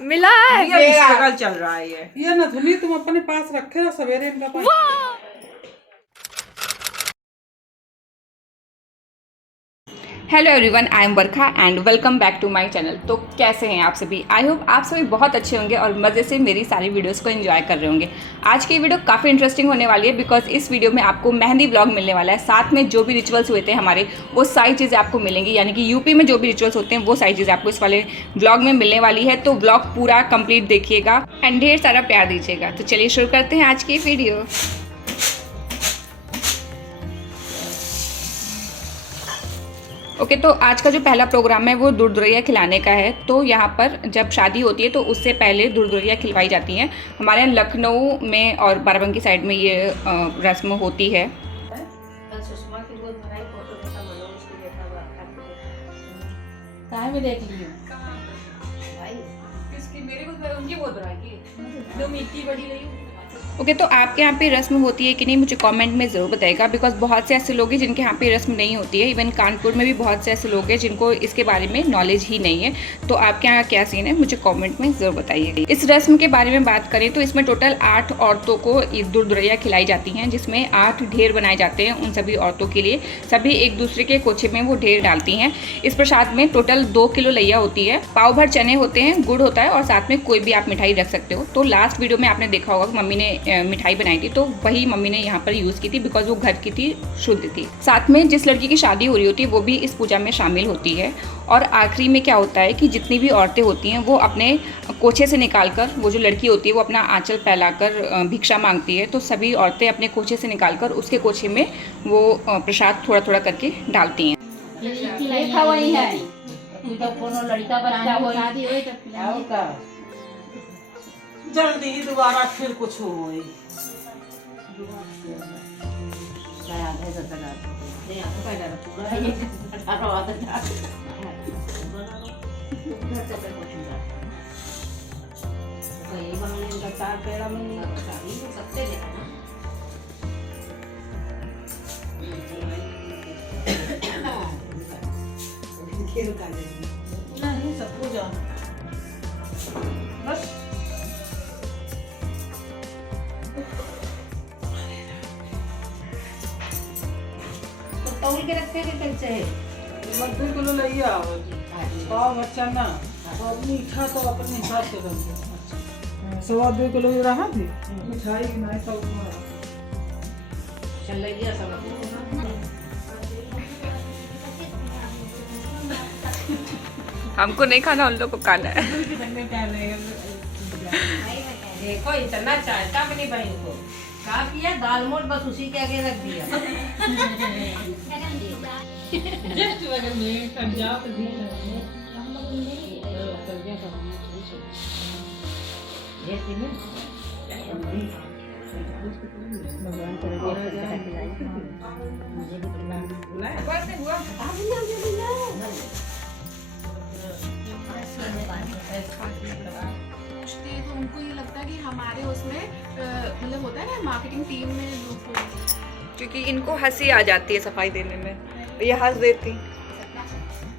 मिला है। ये स्ट्रगल चल रहा है ये नथुनी तुम अपने पास रखे ना, सवेरे इनका पास। Hello everyone, I am Barkha and welcome back to my channel. तो कैसे हैं आप सभी? आई होप आप सभी बहुत अच्छे होंगे और मज़े से मेरी सारी वीडियोस को एंजॉय कर रहे होंगे। आज की वीडियो काफ़ी इंटरेस्टिंग होने वाली है बिकॉज इस वीडियो में आपको मेहंदी व्लॉग मिलने वाला है। साथ में जो भी रिचुअल्स हुए थे हमारे, वो सारी चीज़ें आपको मिलेंगी। यानी कि यूपी में जो भी रिचुअल्स होते हैं वो सारी चीज़ें आपको इस वाले व्लॉग में मिलने वाली है। तो व्लॉग पूरा कंप्लीट देखिएगा एंड ढेर सारा प्यार दीजिएगा। तो चलिए शुरू करते हैं आज की वीडियो। ओके तो आज का जो पहला प्रोग्राम है वो दूध दुरैया खिलाने का है। तो यहाँ पर जब शादी होती है तो उससे पहले दूध दुरैया खिलवाई जाती हैं। हमारे यहाँ लखनऊ में और बाराबंकी साइड में ये रस्म होती है। में देख लियो ओके तो आपके यहाँ पे रस्म होती है कि नहीं मुझे कमेंट में ज़रूर बताइएगा बिकॉज बहुत से ऐसे लोग हैं जिनके यहाँ पे रस्म नहीं होती है। इवन कानपुर में भी बहुत से ऐसे लोग हैं जिनको इसके बारे में नॉलेज ही नहीं है। तो आपके यहाँ क्या सीन है मुझे कमेंट में ज़रूर बताइएगा। इस रस्म के बारे में बात करें तो इसमें टोटल 8 औरतों को दूध दुरैया खिलाई जाती हैं, जिसमें 8 ढेर बनाए जाते हैं उन सभी औरतों के लिए। सभी एक दूसरे के कोछे में वो ढेर डालती हैं। इस प्रसाद में टोटल 2 किलो लैया होती है, पाव भर चने होते हैं, गुड़ होता है और साथ में कोई भी आप मिठाई रख सकते हो। तो लास्ट वीडियो में आपने देखा होगा मम्मी ने मिठाई बनाई थी, तो वही मम्मी ने यहाँ पर यूज़ की थी बिकॉज वो घर की थी, शुद्ध थी। साथ में जिस लड़की की शादी हो रही होती है वो भी इस पूजा में शामिल होती है। और आखिरी में क्या होता है कि जितनी भी औरतें होती हैं वो अपने कोछे से निकालकर, वो जो लड़की होती है वो अपना आंचल फैलाकर भिक्षा मांगती है। तो सभी औरतें अपने कोछे से निकालकर उसके कोछे में वो प्रसाद थोड़ा थोड़ा करके डालती हैं। वही है तो कोनो लड़का बच्चा हो शादी होई तो जल्दी ही दोबारा फिर कुछ हो नहीं सबको जाना बस। तौल के रखे के कैसे है? 2 किलो लैया पाव बच्चा ना और मीठा तो अपने हिसाब से कर दो। 2.25 किलो रहा थी मिठाई नहीं सब चल लैया सब हमको नहीं खाना, उन लोग को खाना है। देखो इतना चाहता अपनी बहन को का किया, दाल मोट बस उसी के आगे रख दिया। जस्ट बगल में पंजाब तो उनको ये लगता है कि हमारे उसमें मतलब होता है ना मार्केटिंग टीम में लोग, क्योंकि इनको हंसी आ जाती है सफाई देने में, ये हंस देती।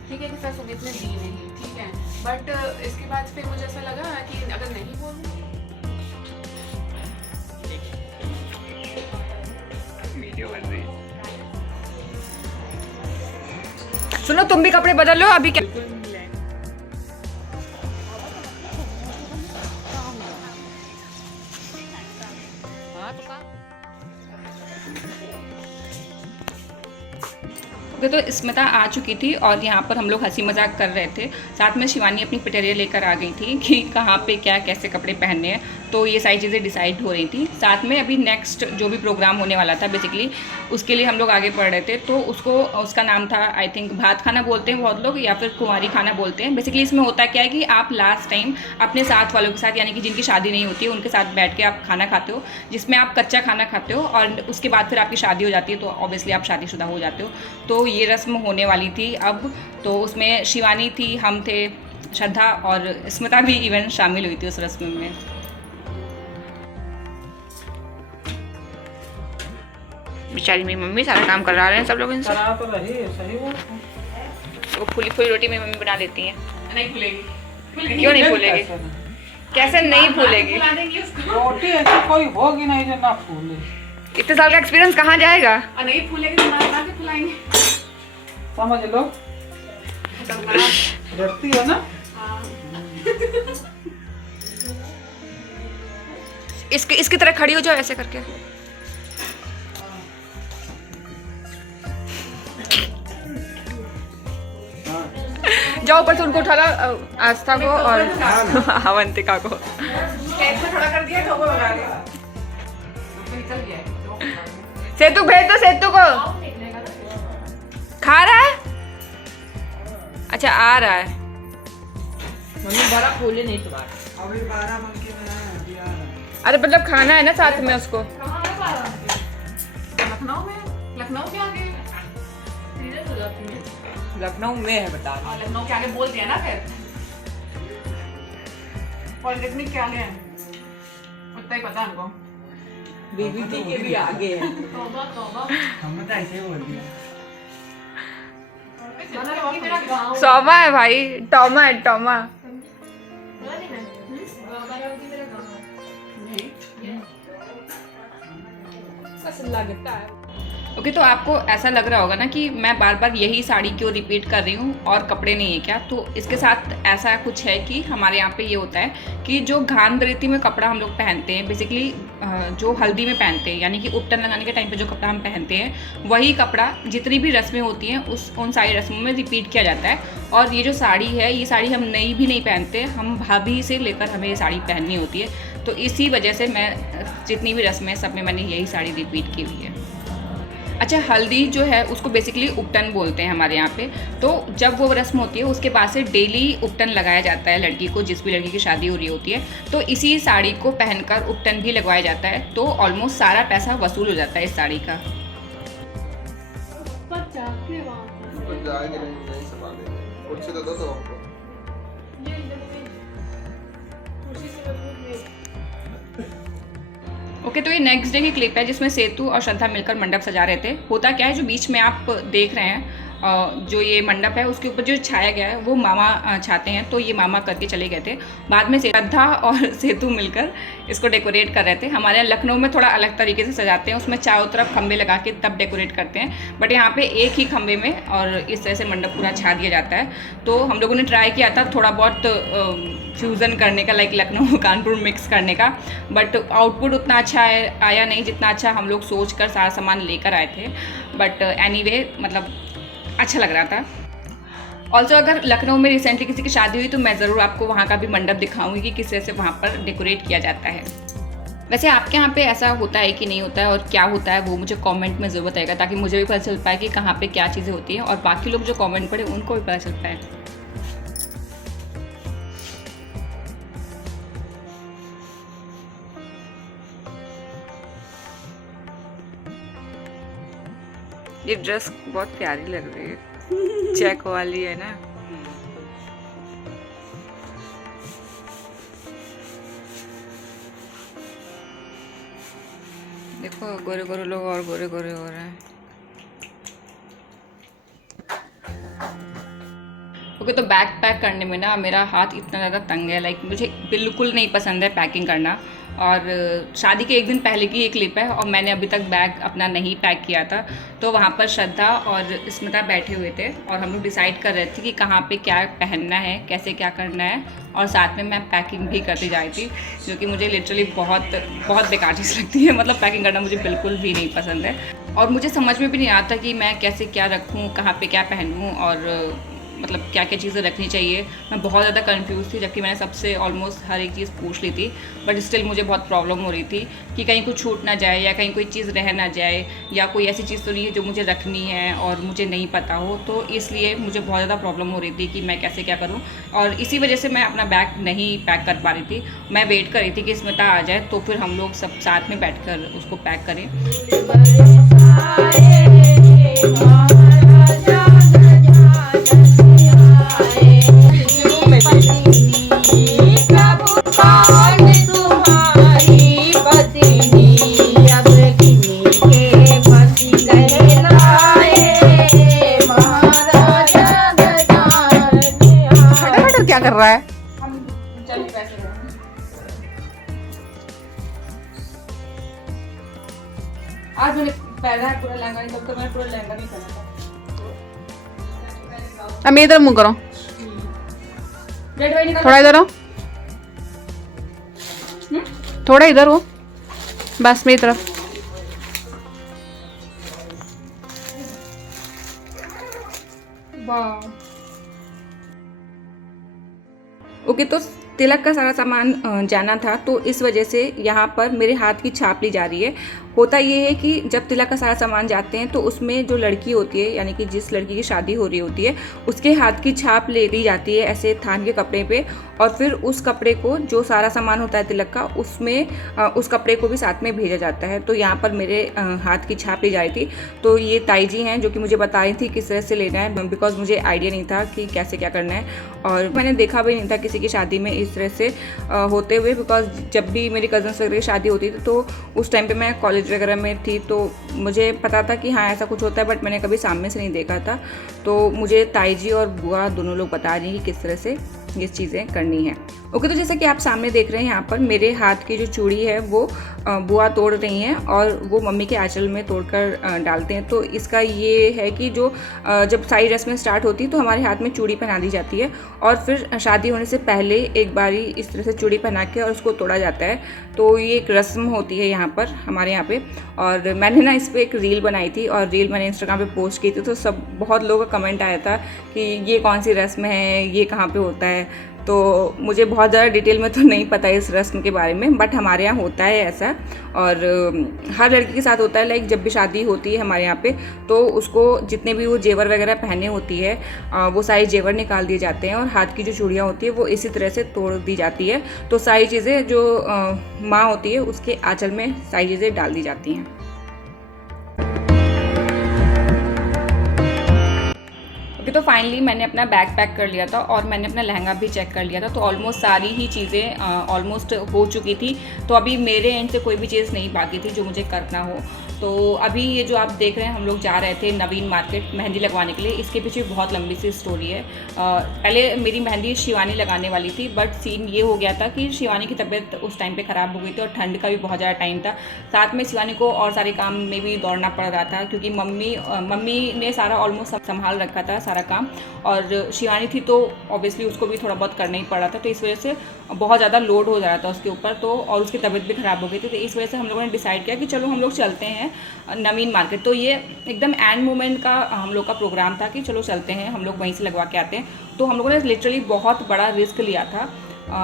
ठीक है कि सर सुमित ने दी नहीं, ठीक है, बट इसके बाद फिर मुझे ऐसा लगा कि अगर नहीं बोलूँ सुनो तुम भी कपड़े बदल लो अभी। क्या तो स्मिता आ चुकी थी और यहाँ पर हम लोग हंसी मजाक कर रहे थे। साथ में शिवानी अपनी पटेरिया लेकर आ गई थी कि कहाँ पे क्या कैसे कपड़े पहनने हैं। तो ये सारी चीज़ें डिसाइड हो रही थी। साथ में अभी नेक्स्ट जो भी प्रोग्राम होने वाला था बेसिकली उसके लिए हम लोग आगे पढ़ रहे थे। तो उसका नाम था आई थिंक भात खाना बोलते हैं बहुत लोग, या फिर कुंवारी खाना बोलते हैं। बेसिकली इसमें होता क्या है कि आप लास्ट टाइम अपने साथ वालों के साथ, यानी कि जिनकी शादी नहीं होती है उनके साथ बैठ के आप खाना खाते हो, जिसमें आप कच्चा खाना खाते हो और उसके बाद फिर आपकी शादी हो जाती है। तो ऑब्वियसली आप शादीशुदा हो जाते हो। तो ये रस्म होने वाली थी अब। तो उसमें शिवानी थी, हम थे, श्रद्धा और स्मिता भी इवन शामिल हुई थी उस रस्म में। बेचारी मेरी मम्मी सारा काम करा रहे हैं सब लोग इनसे। करा तो रही सही वो वो फूली फूली रोटी मेरी मम्मी बना लेती हैं। नहीं खुलेगी। क्यों नहीं फूलेगी? कैसे नहीं फूलेगी? फुला देंगी उसको। रोटी ऐसी कोई होगी नहीं जो ना फूले। इतने साल का एक्सपीरियंस कहाँ जाएगा? और नहीं फूलेगी तो बना के फुलाएंगे। समझ लो, डरती हो ना। इसकी तरह खड़ी हो जाओ ऐसे करके। जाओ ऊपर से उनको उठा लो, आस्था को और अवंतिका को। केक में थोड़ा कर दिया, ठोको लगा दिया। निकल गया है। सेतु भेज दो, सेतु को। खा रहा है? अच्छा आ रहा है। मम्मी बड़ा फूले नहीं तुम्हारा। अभी 12 मन के में है, अभी आ रहा है। अरे मतलब खाना है ना साथ में उसको। लखनऊ में, लखनऊ के आगे सीरियस हो जाती है। लखनऊ में है बता। और लखनऊ के आगे बोल दिया ना फिर। पॉलिटेक्निक के आगे है, उतना ही पता हमको। बीबीटी के भी आगे है। तौबा तौबा। हमने तो ऐसे ही बोल दिया। मेरा गाँव सौमा है भाई, टॉमा है टॉमा। लगता है। ओके तो आपको ऐसा लग रहा होगा ना कि मैं बार बार यही साड़ी क्यों रिपीट कर रही हूँ और कपड़े नहीं है क्या? तो इसके साथ ऐसा कुछ है कि हमारे यहाँ पे ये होता है कि जो घान में कपड़ा हम लोग पहनते हैं, बेसिकली जो हल्दी में पहनते हैं, यानी कि उपटन लगाने के टाइम पे जो कपड़ा हम पहनते हैं, वही कपड़ा जितनी भी रस्में होती हैं उन सारी रस्मों में रिपीट किया जाता है। और ये जो साड़ी है, ये साड़ी हम नई भी नहीं पहनते, हम भाभी से लेकर हमें ये साड़ी पहननी होती है। तो इसी वजह से मैं जितनी भी रस्में सब में मैंने यही साड़ी रिपीट की हुई है। अच्छा, हल्दी जो है उसको बेसिकली उपटन बोलते हैं हमारे यहाँ पे। तो जब वो रस्म होती है उसके बाद से डेली उपटन लगाया जाता है लड़की को, जिस भी लड़की की शादी हो रही होती है। तो इसी साड़ी को पहनकर उपटन भी लगवाया जाता है, तो ऑलमोस्ट सारा पैसा वसूल हो जाता है इस साड़ी का। ओके तो ये नेक्स्ट डे की क्लिप है जिसमें सेतु और श्रद्धा मिलकर मंडप सजा रहे थे। होता क्या है, जो बीच में आप देख रहे हैं जो ये मंडप है उसके ऊपर जो छाया गया है वो मामा छाते हैं, तो ये मामा करके चले गए थे। बाद में श्रद्धा और सेतु मिलकर इसको डेकोरेट कर रहे थे। हमारे यहाँ लखनऊ में थोड़ा अलग तरीके से सजाते हैं, उसमें चारों तरफ खंबे लगा के तब डेकोरेट करते हैं, बट यहाँ पे एक ही खंबे में और इस तरह से मंडप पूरा छा दिया जाता है। तो हम लोगों ने ट्राई किया था थोड़ा बहुत फ्यूज़न करने का, लाइक लखनऊ कानपुर मिक्स करने का, बट आउटपुट उतना अच्छा आया नहीं जितना अच्छा हम लोग सोच कर सारा सामान लेकर आए थे। बट एनीवे मतलब अच्छा लग रहा था। ऑल्सो अगर लखनऊ में रिसेंटली किसी की शादी हुई तो मैं ज़रूर आपको वहाँ का भी मंडप दिखाऊंगी कि किस तरह से वहाँ पर डेकोरेट किया जाता है। वैसे आपके यहाँ पे ऐसा होता है कि नहीं होता है, और क्या होता है वो मुझे कमेंट में ज़रूर बताएगा, ताकि मुझे भी पता चल पाए कि कहाँ पे क्या चीज़ें होती हैं और बाकी लोग जो कमेंट पढ़े उनको भी पता चल पाए। ये ड्रेस बहुत प्यारी लग रही है, चेक वाली है ना। देखो गोरे गोरे लोग और गोरे गोरे हो रहे हैं। ओके तो बैग पैक करने में ना मेरा हाथ इतना ज़्यादा तंग है, लाइक मुझे बिल्कुल नहीं पसंद है पैकिंग करना। और शादी के एक दिन पहले की ये क्लिप है और मैंने अभी तक बैग अपना नहीं पैक किया था। तो वहाँ पर श्रद्धा और स्मिता बैठे हुए थे और हम लोग डिसाइड कर रहे थे कि कहाँ पे क्या पहनना है, कैसे क्या करना है, और साथ में मैं पैकिंग भी करती जा रही थी, जो कि मुझे लिटरली बहुत बहुत बेकार चीज़ लगती है। मतलब पैकिंग करना मुझे बिल्कुल भी नहीं पसंद है और मुझे समझ में भी नहीं आता कि मैं कैसे क्या रखूँ, कहाँ पर क्या पहनूँ और मतलब क्या क्या चीज़ें रखनी चाहिए। मैं बहुत ज़्यादा कंफ्यूज थी, जबकि मैंने सबसे ऑलमोस्ट हर एक चीज़ पूछ ली थी, बट स्टिल मुझे बहुत प्रॉब्लम हो रही थी कि कहीं कुछ छूट ना जाए या कहीं कोई चीज़ रह ना जाए या कोई ऐसी चीज़ तो नहीं है जो मुझे रखनी है और मुझे नहीं पता हो। तो इसलिए मुझे बहुत ज़्यादा प्रॉब्लम हो रही थी कि मैं कैसे क्या करूँ, और इसी वजह से मैं अपना बैग नहीं पैक कर पा रही थी। मैं वेट कर रही थी कि स्मिता आ जाए तो फिर हम लोग सब साथ में बैठ कर उसको पैक करें। क्या कर रहा है? हम चल पैसे आज मैंने पहना है पूरा लहंगा, नहीं तो मैंने पूरा लहंगा नहीं पहना था। अब मेरी तरफ मुंह करो, रेड वाइन निकाल। थोड़ा इधर हो, थोड़ा इधर हो, बस मेरी तरफ। वाह। ओके, तो तिलक का सारा सामान जाना था, तो इस वजह से यहाँ पर मेरे हाथ की छाप ली जा रही है। होता ये है कि जब तिलक का सारा सामान जाते हैं तो उसमें जो लड़की होती है, यानी कि जिस लड़की की शादी हो रही होती है, उसके हाथ की छाप ले ली जाती है ऐसे थान के कपड़े पे, और फिर उस कपड़े को, जो सारा सामान होता है तिलक का, उसमें उस कपड़े को भी साथ में भेजा जाता है। तो यहाँ पर मेरे हाथ की छाप ली जा रही थी। तो ये ताई जी हैं जो कि मुझे बता रही थी किस तरह से लेना है, बिकॉज मुझे आइडिया नहीं था कि कैसे क्या करना है, और मैंने देखा भी नहीं था किसी की शादी में इस तरह से होते हुए। बिकॉज जब भी मेरी कज़न्स वगैरह की शादी होती थी तो उस टाइम पे मैं कॉलेज वगैरह में थी, तो मुझे पता था कि हाँ ऐसा कुछ होता है, बट मैंने कभी सामने से नहीं देखा था। तो मुझे ताई जी और बुआ दोनों लोग बता रही हैं कि किस तरह से ये चीज़ें करनी है। ओके, तो जैसा कि आप सामने देख रहे हैं, यहाँ पर मेरे हाथ की जो चूड़ी है वो बुआ तोड़ रही हैं, और वो मम्मी के आंचल में तोड़कर डालते हैं। तो इसका ये है कि जो जब सारी रस्में स्टार्ट होती है तो हमारे हाथ में चूड़ी पहना दी जाती है, और फिर शादी होने से पहले एक बारी इस तरह से चूड़ी पहना के और उसको तोड़ा जाता है। तो ये एक रस्म होती है यहाँ पर, हमारे यहाँ पे। और मैंने ना इस पर एक रील बनाई थी, और रील मैंने इंस्टाग्राम पे पोस्ट की थी, तो बहुत लोगों का कमेंट आया था कि ये कौन सी रस्म है, ये कहाँ पे होता है। तो मुझे बहुत ज़्यादा डिटेल में तो नहीं पता है इस रस्म के बारे में, बट हमारे यहाँ होता है ऐसा, और हर लड़की के साथ होता है। लाइक जब भी शादी होती है हमारे यहाँ पे, तो उसको जितने भी वो जेवर वगैरह पहने होती है वो सारी जेवर निकाल दिए जाते हैं, और हाथ की जो चूड़ियाँ होती है वो इसी तरह से तोड़ दी जाती है। तो सारी चीज़ें जो माँ होती है उसके आंचल में सारी चीज़ें डाल दी जाती हैं। ओके, तो फाइनली मैंने अपना बैग पैक कर लिया था, और मैंने अपना लहंगा भी चेक कर लिया था। तो ऑलमोस्ट सारी ही चीज़ें ऑलमोस्ट हो चुकी थी। तो अभी मेरे एंड से कोई भी चीज़ नहीं बाकी थी जो मुझे करना हो। तो अभी ये जो आप देख रहे हैं, हम लोग जा रहे थे नवीन मार्केट मेहंदी लगवाने के लिए। इसके पीछे बहुत लंबी सी स्टोरी है। पहले मेरी मेहंदी शिवानी लगाने वाली थी, बट सीन ये हो गया था कि शिवानी की तबीयत उस टाइम पे ख़राब हो गई थी, और ठंड का भी बहुत ज़्यादा टाइम था। साथ में शिवानी को और सारे काम में भी दौड़ना पड़ रहा था, क्योंकि मम्मी ने सारा ऑलमोस्ट संभाल रखा था सारा काम, और शिवानी थी तो ऑब्वियसली उसको भी थोड़ा बहुत करना ही पड़ रहा था। तो इस वजह से बहुत ज़्यादा लोड हो जा रहा था उसके ऊपर, तो और उसकी तबीयत भी ख़राब हो गई थी। तो इस वजह से हम लोगों ने डिसाइड किया कि चलो हम लोग चलते हैं नवीन मार्केट। तो ये एकदम एंड मोमेंट का हम लोग का प्रोग्राम था कि चलो चलते हैं, हम लोग वहीं से लगवा के आते हैं। तो हम लोगों ने लिटरली बहुत बड़ा रिस्क लिया था।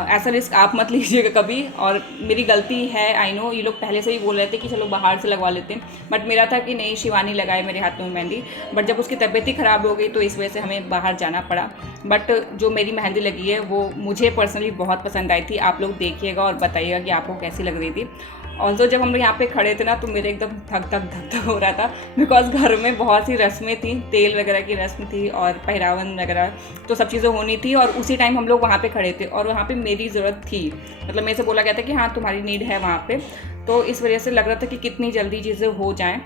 ऐसा रिस्क आप मत लीजिएगा कभी, और मेरी गलती है, आई नो। ये लोग पहले से ही बोल रहे थे कि चलो बाहर से लगवा लेते हैं, बट मेरा था कि नहीं, शिवानी लगाए मेरे हाथ में मेहंदी। बट जब उसकी तबीयत ही ख़राब हो गई तो इस वजह से हमें बाहर जाना पड़ा। बट जो मेरी मेहंदी लगी है वो मुझे पर्सनली बहुत पसंद आई थी। आप लोग देखिएगा और बताइएगा कि आपको कैसी लग रही थी। ऑल्सो जब हम लोग यहाँ पे खड़े थे ना, तो मेरे एकदम धक धक हो रहा था, बिकॉज घर में बहुत सी रस्में थी, तेल वगैरह की रस्म थी और पहरावन वगैरह, तो सब चीज़ें होनी थी। और उसी टाइम हम लोग वहाँ पे खड़े थे, और वहाँ पे मेरी ज़रूरत थी। मतलब मेरे से बोला गया था कि हाँ तुम्हारी नीड है वहाँ पे। तो इस वजह से लग रहा था कि कितनी जल्दी चीज़ें हो जाएँ।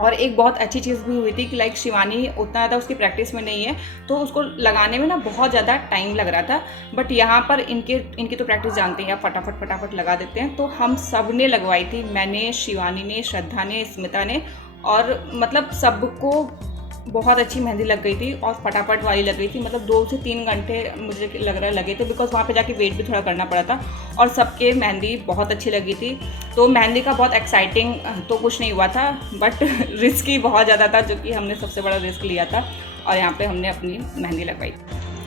और एक बहुत अच्छी चीज़ भी हुई थी कि लाइक शिवानी उतना ज़्यादा उसकी प्रैक्टिस में नहीं है, तो उसको लगाने में ना बहुत ज़्यादा टाइम लग रहा था। बट यहाँ पर इनकी तो प्रैक्टिस जानते हैं, फटाफट लगा देते हैं। तो हम सब ने लगवाई थी, मैंने, शिवानी ने, श्रद्धा ने, स्मिता ने, और मतलब सबको बहुत अच्छी मेहंदी लग गई थी, और फटाफट वाली लग गई थी। मतलब 2 से 3 घंटे मुझे लग रहा लगे थे, बिकॉज वहाँ पे जाके वेट भी थोड़ा करना पड़ा था, और सबके मेहंदी बहुत अच्छी लगी थी। तो मेहंदी का बहुत एक्साइटिंग तो कुछ नहीं हुआ था, बट रिस्क ही बहुत ज़्यादा था, जो कि हमने सबसे बड़ा रिस्क लिया था, और यहाँ पे हमने अपनी मेहंदी लगवाई।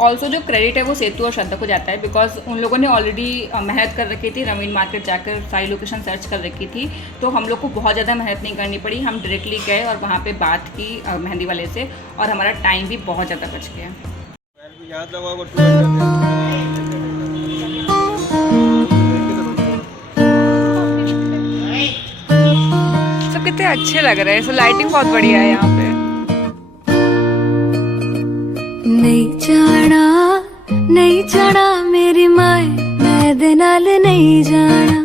ऑल्सो जो क्रेडिट है वो सेतु और श्रद्धा को जाता है, बिकॉज उन लोगों ने ऑलरेडी मेहनत कर रखी थी, नवीन मार्केट जाकर सारी लोकेशन सर्च कर रखी थी। तो हम लोग को बहुत ज़्यादा मेहनत नहीं करनी पड़ी, हम डायरेक्टली गए और वहाँ पे बात की मेहंदी वाले से, और हमारा टाइम भी बहुत ज़्यादा बच गया। सब कितने अच्छे लग रहे हैं, लाइटिंग बहुत बढ़िया है यहाँ पे। नहीं जाना मेरी माए, मैं दे नाल नहीं जाना,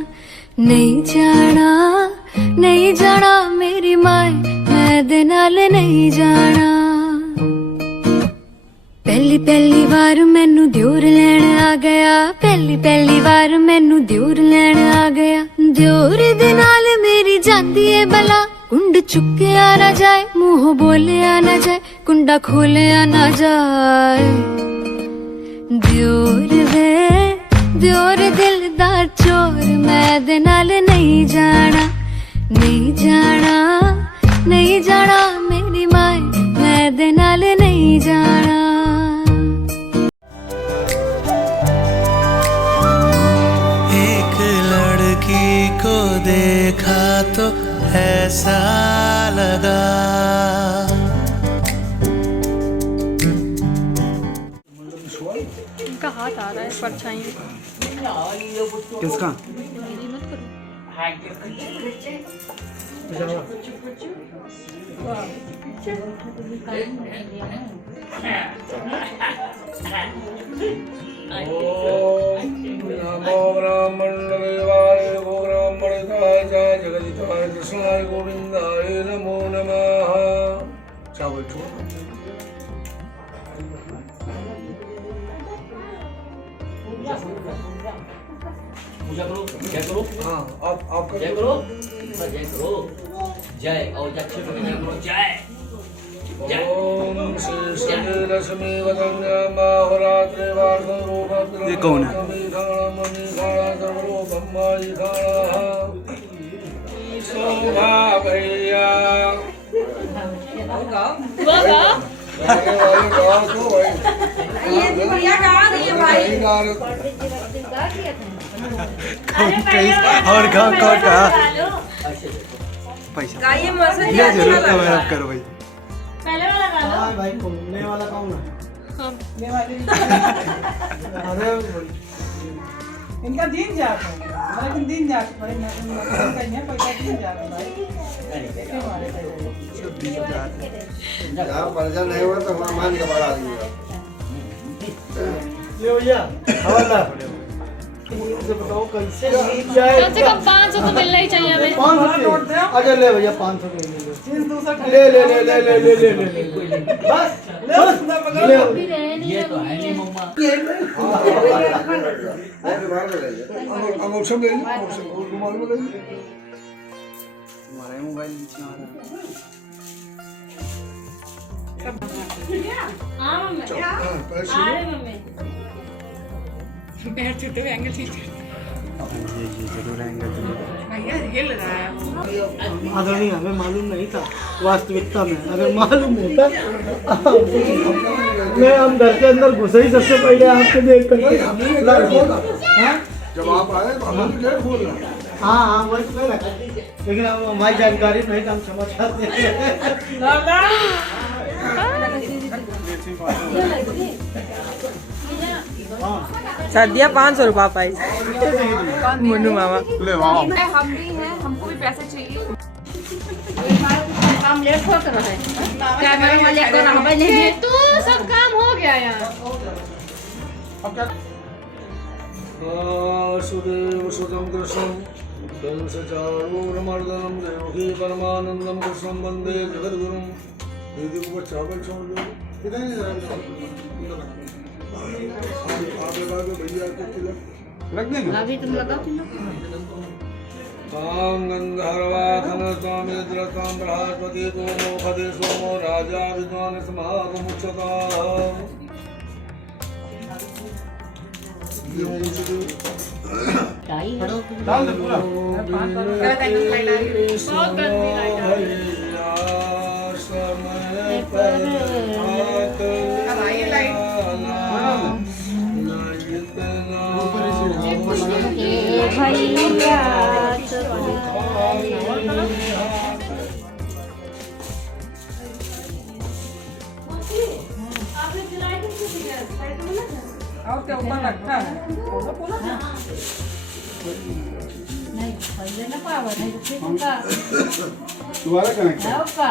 नहीं जाना मेरी माए, मैं दे नाल नहीं जाना। पहली वार मैनू दियोर लैण आ गया, पहली वार मैनू दियोर लैण आ गया। दियोर दे नाल मेरी जाती है बला, कुंड चुके आना जाए, मुंह बोले आना जाए, कुंडा खोले आना जाए। दियोर वे दियोर दिलदार चोर, मैं दे नाल नहीं जाना, नहीं जाना, नहीं जाना मेरी माए, मैं दे नाल नहीं जाना। एक लड़की को देखा तो ऐसा लगा, इनका हाथ आ रहा है परछाई में। किसका? नमो ब्राह्मण देवाय गो ब्राह्मणताय च जगदिताय कृष्णाय गोविंदाय नमो नमः। क्या बैठो पूजा करो, जय करो। हाँ आप जय करो, जय करो, जय और जय करो, जय जय। ओम श्री शनि रश्मि वदन्या माहोरात्रे वार्धरूपत्र। ये कौन है? शोभा भैया और कौन कौन का पैसा ये जरूर कवर अप करो भाई। पहले वाला गा लो। भाई घूमने वाला कौन है? अरे इनका दिन जाता है, लेकिन दिन जाता भाई कहीं है पैसा दिन जाता भाई। देखे हमारे वर्जन नहीं हुआ तो हम मान के बढ़ा देंगे। ये भैया हवाला बताओ कैसे कम से कम 500 तो मिलना ही चाहिए हमें। 500 अच्छा ले भैया 500 ले ले बस ये तो है नहीं मम्मा। अंगूठा ले रुमाल में ले हमारा मोबाइल नीचे आ रहा हाँ मम्मी, आ रहे मम्मी। पैर छूटे हुए एंगल ठीक ये जरूर एंगल भैया हिल रहा है। आदरणीय हमें मालूम नहीं था वास्तविकता में, अगर मालूम होता मैं हम घर के अंदर घुसे ही सबसे पहले आपको देख करके जब आप आए तो हम गेट खोल रहे। हाँ हाँ वही तो लगा, लेकिन अब हमारी जानकारी नहीं तो हम समझ आते सर्दिया 500 रुपया पाई मुन्नू मामा। हम भी हैं, हमको भी पैसे चाहिए। काम लेट होत रहे। क्या करें वाले को रहबे नहीं दे। तो सब काम हो गया यार। वासुदेव सुतं कृष्णं कंसचारूरमर्दनं देवकी परमानंदं कृष्णं वन्दे जगद्गुरुं। दीदी को चावल छोड़ दो किधर आप लगा दो भैया के तिलक रख देंगे अभी तुम लगाओ तां गंधर्वाधन स्वामिद्रतां बृहस्पति गोमो खदे सोमो राजा विद्वान समागमुच्यता। टाई डाल दे पूरा समय पर और क्या ऊपर रखा है नहीं पहले ना पावा नहीं तो फिर का दोबारा कनेक्ट का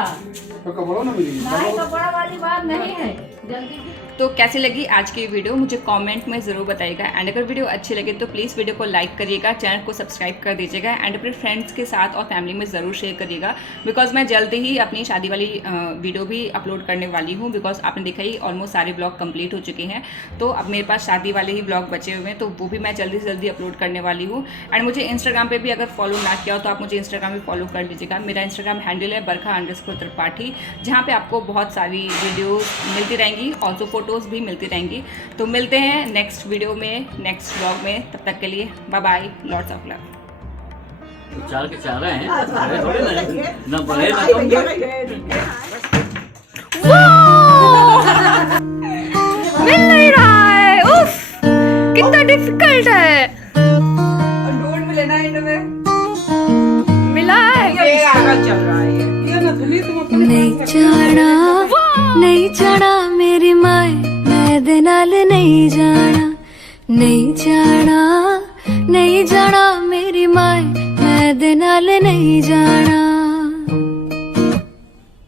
तो कपड़ों ना मिलेगी नहीं कपड़ा वाली बात नहीं है जल्दी तो कैसी लगी आज की वीडियो मुझे कमेंट में ज़रूर बताइएगा। एंड अगर वीडियो अच्छी लगे तो प्लीज़ वीडियो को लाइक करिएगा, चैनल को सब्सक्राइब कर दीजिएगा एंड अपने फ्रेंड्स के साथ और फैमिली में ज़रूर शेयर करिएगा। बिकॉज मैं जल्दी ही अपनी शादी वाली वीडियो भी अपलोड करने वाली हूँ। बिकॉज आपने देखा ही ऑलमोस्ट सारे ब्लॉग कंप्लीट हो चुके हैं, तो अब मेरे पास शादी वाले ही ब्लॉग बचे हुए हैं, तो वो भी मैं जल्दी से जल्दी अपलोड करने वाली हूँ। एंड मुझे इंस्टाग्राम पे भी अगर फॉलो ना किया हो तो आप मुझे इंस्टाग्राम पे फॉलो कर लीजिएगा। मेरा इंस्टाग्राम हैंडल है बरखा_त्रिपाठी, जहाँ पे आपको बहुत सारी वीडियोस मिलती रहेंगी, ऑल्सो फोटोज़ भी मिलती रहेंगी। तो मिलते हैं नेक्स्ट वीडियो में, नेक्स्ट ब्लॉग में। तब तक के लिए bye bye, lots of love. चाल के चाल रहे हैं, बड़े थोड़े ना बड़े ना मिल नहीं रहा है, उफ कितना डिफिकल्ट है। ढूंढ में लेना है इनमें, मिला है, ये आगे चल रहा है ये ना धुनी तुम अपने नहीं जाना मेरी माए मैं दे नाल नहीं जाना, नहीं जाना नहीं जाना मेरी माए मैं दे नाल नहीं जाना।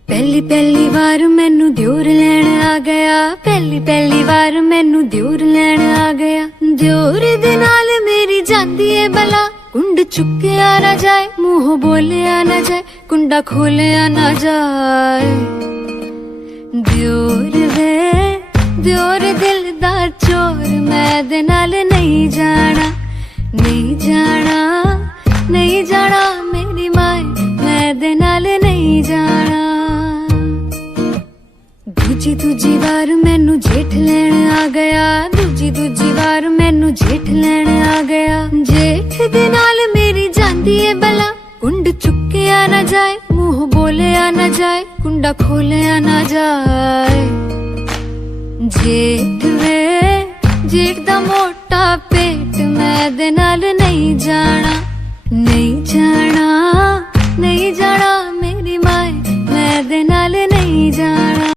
पहली वार मैनू दियोर लैण आ गया, पहली वार मैनू दियोर लैण आ गया। दियोर दे नाल मेरी जांदी है बला, कुंड चुक्या ना जाए, मुंह बोलिया ना जाए, कुंडा खोलिया ना जाए। दियोर दिल दा चोर मैं दे नाल नहीं जाना, नहीं जाना नहीं जाना मेरी माए मैं दे नाल नहीं जाना। दूजी वार मैनू जेठ लैण आ गया, दूजी वार मैनू जेठ लैण आ गया। जेठ दे नाल मेरी जांदी है बला, कुंड चुक्या ना जाए, मुंह बोलिया ना जाए, कुंडा खोलिया ना जाए। जेठ दा मोटा पेट मैं दे नाल नहीं जाना, नहीं जाना नहीं जाना मेरी माए मैं दे नाल नहीं जाना।